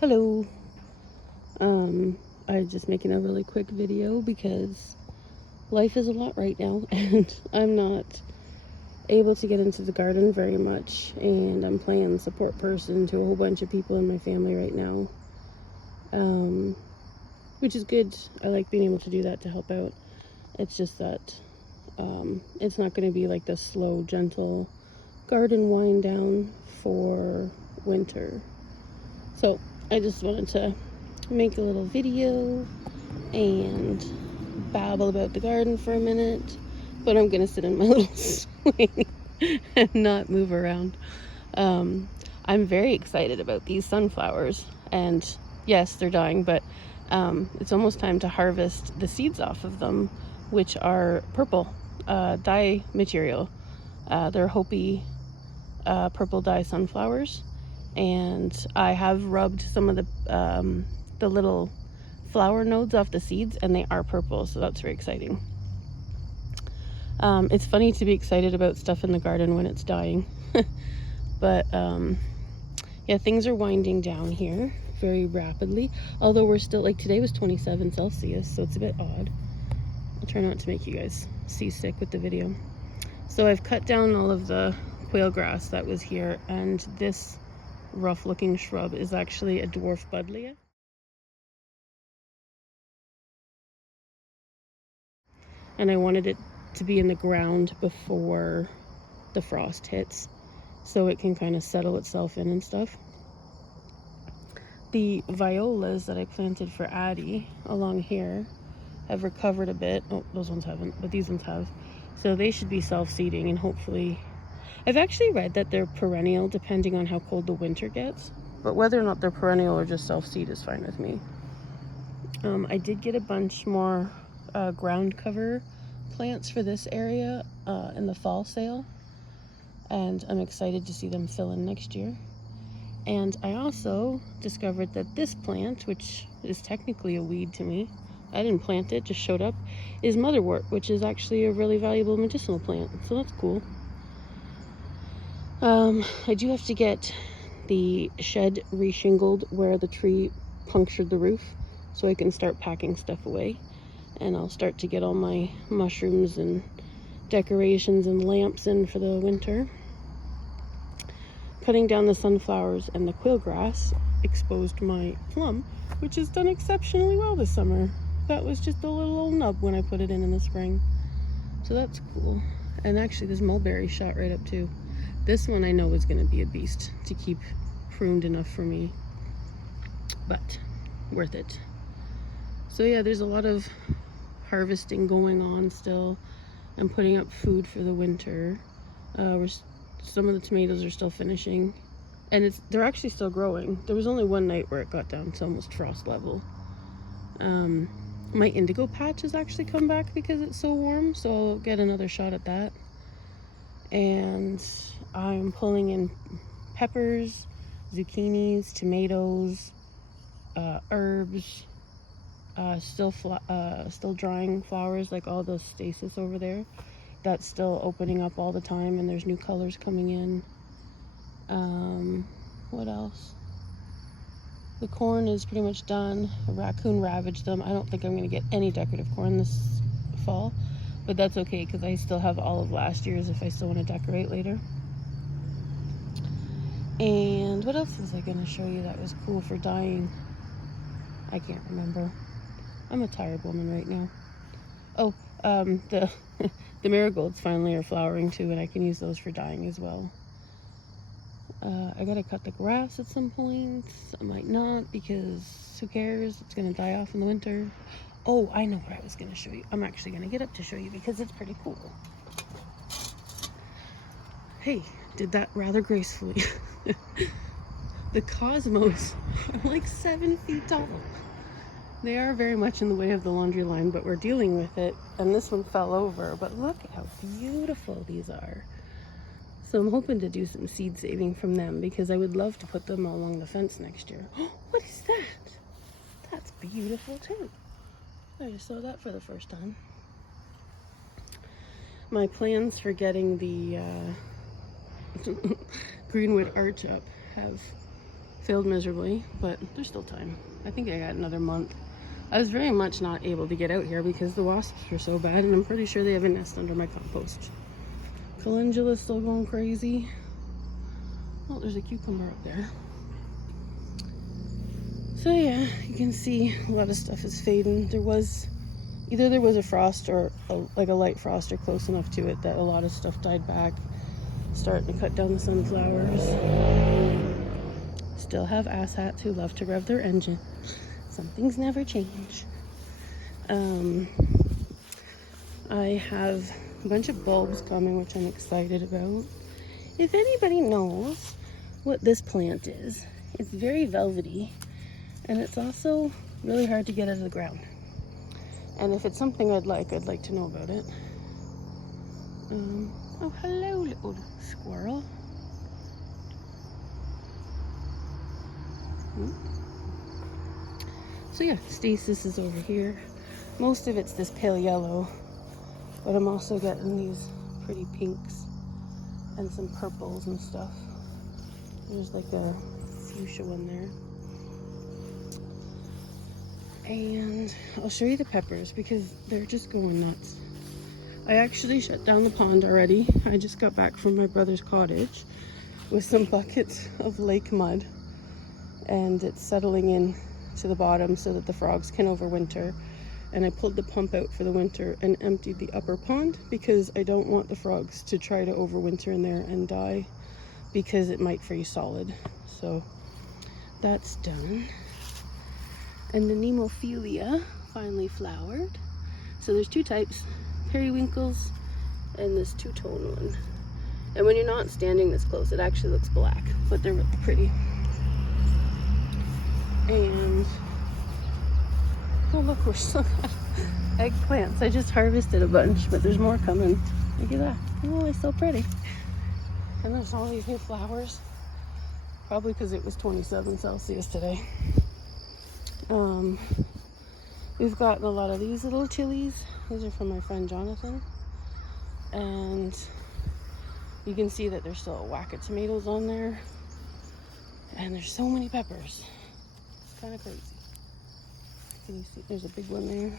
Hello. I'm just making a really quick video because life is a lot right now and I'm not able to get into the garden very much, and I'm playing support person to a whole bunch of people in my family right now, which is good. I like being able to do that to help out. It's just that it's not going to be like the slow, gentle garden wind down for winter. So I just wanted to make a little video and babble about the garden for a minute, but I'm gonna sit in my little swing and not move around. I'm very excited about these sunflowers, and yes, they're dying, but it's almost time to harvest the seeds off of them, which are purple dye material. They're Hopi purple dye sunflowers, and I have rubbed some of the little flower nodes off the seeds, and they are purple, so that's very exciting. It's funny to be excited about stuff in the garden when it's dying. But yeah, things are winding down here very rapidly, although we're still, like, today was 27 Celsius, so it's a bit odd. I'll try not to make you guys seasick with the video. So I've cut down all of the quail grass that was here, and this rough looking shrub is actually a dwarf buddleia. And I wanted it to be in the ground before the frost hits, so it can kind of settle itself in and stuff. The violas that I planted for Addie along here have recovered a bit. Oh, those ones haven't, but these ones have. So they should be self-seeding, and hopefully... I've actually read that they're perennial depending on how cold the winter gets, but whether or not they're perennial or just self-seed is fine with me. I did get a bunch more ground cover plants for this area in the fall sale, and I'm excited to see them fill in next year. And I also discovered that this plant, which is technically a weed to me, I didn't plant it, just showed up, is motherwort, which is actually a really valuable medicinal plant, so that's cool. I do have to get the shed reshingled where the tree punctured the roof, so I can start packing stuff away, and I'll start to get all my mushrooms and decorations and lamps in for the winter. Cutting down the sunflowers and the quail grass exposed my plum, which has done exceptionally well this summer. That was just a little old nub when I put it in the spring, so that's cool. And actually this mulberry shot right up too. This one I know is going to be a beast to keep pruned enough for me, but worth it. So yeah, there's a lot of harvesting going on still. I'm putting up food for the winter. Some of the tomatoes are still finishing, and they're actually still growing. There was only one night where it got down to almost frost level. My indigo patch has actually come back because it's so warm, so I'll get another shot at that. And I'm pulling in peppers, zucchinis, tomatoes, herbs, still drying flowers, like all those stasis over there. That's still opening up all the time, and there's new colors coming in. What else? The corn is pretty much done. A raccoon ravaged them. I don't think I'm going to get any decorative corn this fall, but that's okay because I still have all of last year's if I still want to decorate later. And what else was I going to show you that was cool for dyeing? I can't remember. I'm a tired woman right now. Oh, the the marigolds finally are flowering too, and I can use those for dyeing as well. I gotta cut the grass at some point. I might not, because who cares? It's gonna die off in the winter. Oh, I know what I was gonna show you. I'm actually gonna get up to show you because it's pretty cool. Hey, did that rather gracefully. The cosmos are like 7 feet tall. They are very much in the way of the laundry line, but we're dealing with it. And this one fell over, but look at how beautiful these are. So I'm hoping to do some seed saving from them, because I would love to put them along the fence next year. Oh, what is that? That's beautiful too. I just saw that for the first time. My plans for getting the Greenwood arch up have failed miserably, but there's still time. I think I got another month. I was very much not able to get out here because the wasps were so bad, and I'm pretty sure they have a nest under my compost. Calendula's still going crazy. Oh, there's a cucumber up there. So yeah, you can see a lot of stuff is fading. Either there was a frost or like a light frost or close enough to it that a lot of stuff died back. Starting to cut down the sunflowers. Still have asshats who love to rev their engine. Some things never change. I have a bunch of bulbs coming, which I'm excited about. If anybody knows what this plant is, it's very velvety, and it's also really hard to get out of the ground. And if it's something I'd like to know about it. Oh, hello, little squirrel. So yeah, stasis is over here. Most of it's this pale yellow, but I'm also getting these pretty pinks and some purples and stuff. There's like a fuchsia one there. And I'll show you the peppers because they're just going nuts. I actually shut down the pond already. I just got back from my brother's cottage with some buckets of lake mud, and it's settling in to the bottom so that the frogs can overwinter. And I pulled the pump out for the winter and emptied the upper pond because I don't want the frogs to try to overwinter in there and die because it might freeze solid. So that's done. And the Nemophilia finally flowered. So there's two types, periwinkles and this two-tone one. And when you're not standing this close, it actually looks black, but they're really pretty. And oh look, we're still got eggplants. I just harvested a bunch, but there's more coming. Look at that. Oh, it's so pretty. And there's all these new flowers. Probably because it was 27 Celsius today. We've gotten a lot of these little chilies. These are from my friend Jonathan. And you can see that there's still a whack of tomatoes on there. And there's so many peppers. It's kind of crazy. Can you see? There's a big one there.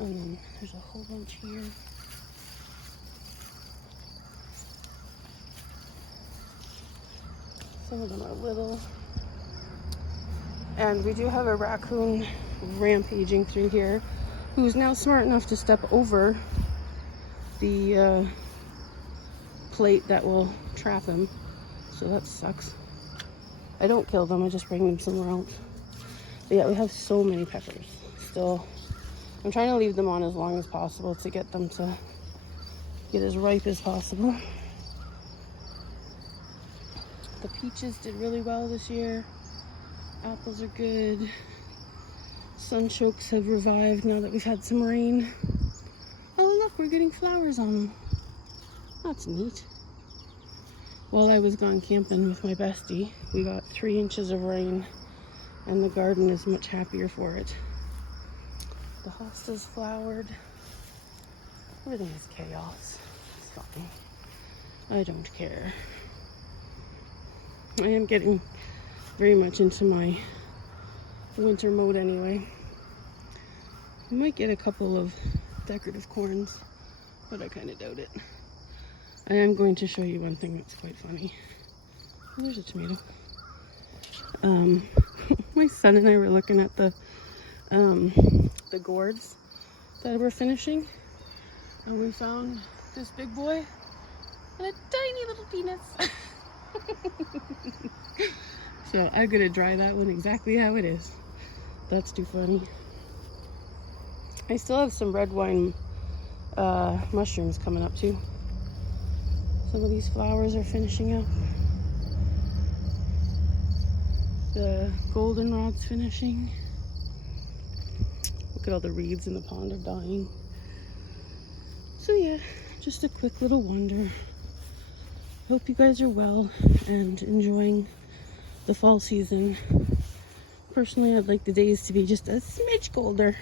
And then there's a whole bunch here. Some of them are little. And we do have a raccoon rampaging through here who's now smart enough to step over the plate that will trap him. So that sucks. I don't kill them, I just bring them somewhere else. But yeah, we have so many peppers still. I'm trying to leave them on as long as possible to get them to get as ripe as possible. The peaches did really well this year. Apples are good. Sunchokes have revived now that we've had some rain. Oh look, we're getting flowers on them. That's neat. While I was gone camping with my bestie, we got 3 inches of rain, and the garden is much happier for it. The hostas flowered. Everything is chaos. It's fine. I don't care. I am getting very much into my winter mode anyway. I might get a couple of decorative corns, but I kind of doubt it. I am going to show you one thing that's quite funny. Oh, there's a tomato. My son and I were looking at the gourds that we're finishing, and we found this big boy and a tiny little penis. So I'm gonna dry that one exactly how it is. That's too funny. I still have some red wine mushrooms coming up too. Some of these flowers are finishing up. The goldenrod's finishing. Look at all the reeds in the pond are dying. So yeah, just a quick little wander. Hope you guys are well and enjoying the fall season. Personally, I'd like the days to be just a smidge colder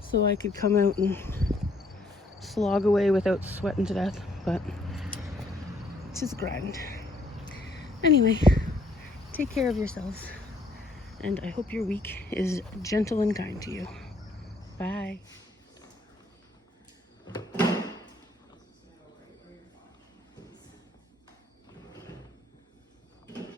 so I could come out and slog away without sweating to death, but it's just grind. Anyway, Take care of yourselves. And I hope your week is gentle and kind to you. Bye.